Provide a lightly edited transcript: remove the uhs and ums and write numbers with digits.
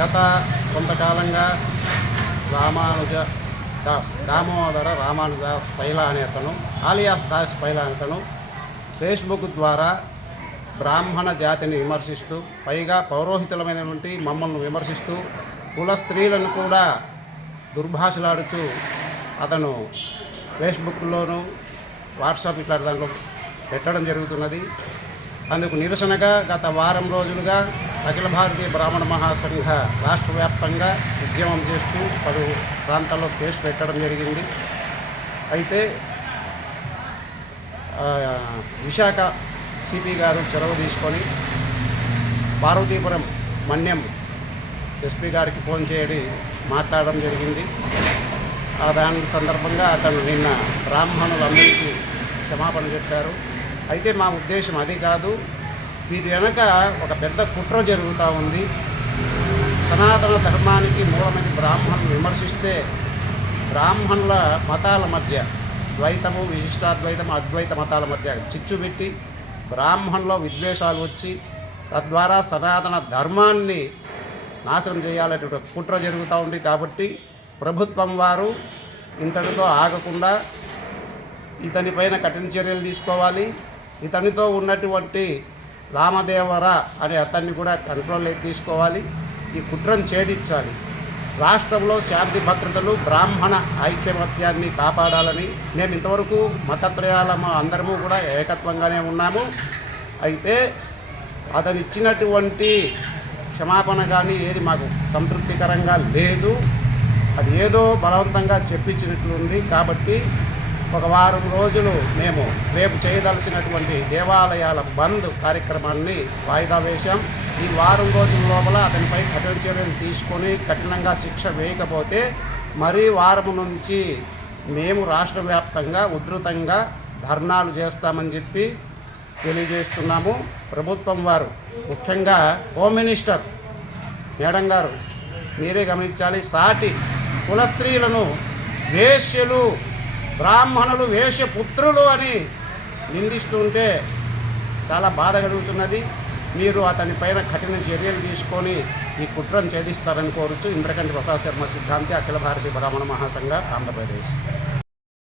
గత కొంతకాలంగా దామోదర రామానుజదాస్ పైలా అనే అతను ఆలియాస్ దాస్ పైలా అనే అతను ఫేస్బుక్ ద్వారా బ్రాహ్మణ జాతిని విమర్శిస్తూ, పైగా పౌరోహితులమైనటువంటి మమ్మల్ని విమర్శిస్తూ, కుల స్త్రీలను కూడా దుర్భాషలాడుతూ అతను ఫేస్బుక్లోను వాట్సాప్ ఇట్లా దాంట్లో పెట్టడం జరుగుతున్నది. అందుకు నిరసనగా గత వారం రోజులుగా అఖిల భారతీయ బ్రాహ్మణ మహాసంఘ రాష్ట్ర వ్యాప్తంగా ఉద్యమం చేస్తూ పలు ప్రాంతాల్లో కేసు పెట్టడం జరిగింది. అయితే విశాఖ సిపి గారు చొరవ తీసుకొని పార్వతీపురం మన్యం ఎస్పీ గారికి ఫోన్ చేయడి మాట్లాడడం జరిగింది. దాని సందర్భంగా అతను నిన్న బ్రాహ్మణులందరికీ క్షమాపణ చెప్పారు. అయితే మా ఉద్దేశం అది కాదు, వీటి వెనక ఒక పెద్ద కుట్ర జరుగుతూ ఉంది. సనాతన ధర్మానికి మూలమైన బ్రాహ్మణులు విమర్శిస్తే బ్రాహ్మణుల మతాల మధ్య ద్వైతము, విశిష్టాద్వైతము, అద్వైత మతాల మధ్య చిచ్చు పెట్టి బ్రాహ్మణుల విద్వేషాలు వచ్చి తద్వారా సనాతన ధర్మాన్ని నాశనం చేయాలనేటువంటి కుట్ర జరుగుతూ ఉంది. కాబట్టి ప్రభుత్వం వారు ఇంతటితో ఆగకుండా ఇతనిపైన కఠిన చర్యలు తీసుకోవాలి. ఇతనితో ఉన్నటువంటి రామదేవర అనే అతన్ని కూడా కంట్రోల్లోకి తీసుకోవాలి. ఈ కుట్రను ఛేదించాలి. రాష్ట్రంలో శాంతి భద్రతలు, బ్రాహ్మణ ఐక్యమత్యాన్ని కాపాడాలని మేము ఇంతవరకు మతత్రయాలము అందరము కూడా ఏకత్వంగానే ఉన్నాము. అయితే అతను ఇచ్చినటువంటి క్షమాపణ కానీ ఏది మాకు సంతృప్తికరంగా లేదు. అది ఏదో బలవంతంగా చెప్పించినట్లుంది. కాబట్టి ఒక వారం రోజులు మేము రేపు చేయదలసినటువంటి దేవాలయాల బంద్ కార్యక్రమాన్ని వాయిదా వేశాం. ఈ వారం రోజుల లోపల అతనిపై కఠిన చర్యలు తీసుకొని కఠినంగా శిక్ష వేయకపోతే మరీ వారం నుంచి మేము రాష్ట్ర వ్యాప్తంగా ఉధృతంగా ధర్నాలు చేస్తామని చెప్పి తెలియజేస్తున్నాము. ప్రభుత్వం వారు, ముఖ్యంగా హోమ్ మినిస్టర్ మేడం గారు మీరే గమనించాలి. సాటి కుల స్త్రీలను వేశ్యలు, బ్రాహ్మణులు వేశ్యపుత్రులు అని నిందిస్తుంటే చాలా బాధ కలుగుతున్నది. మీరు అతనిపైన కఠిన చర్యలు తీసుకొని ఈ కుట్రను ఛేదిస్తారని కోరుతూ ఇంద్రకంటి ప్రసాద్ శర్మ సిద్ధాంతి, అఖిల భారతీయ బ్రాహ్మణ మహాసంఘ, ఆంధ్రప్రదేశ్.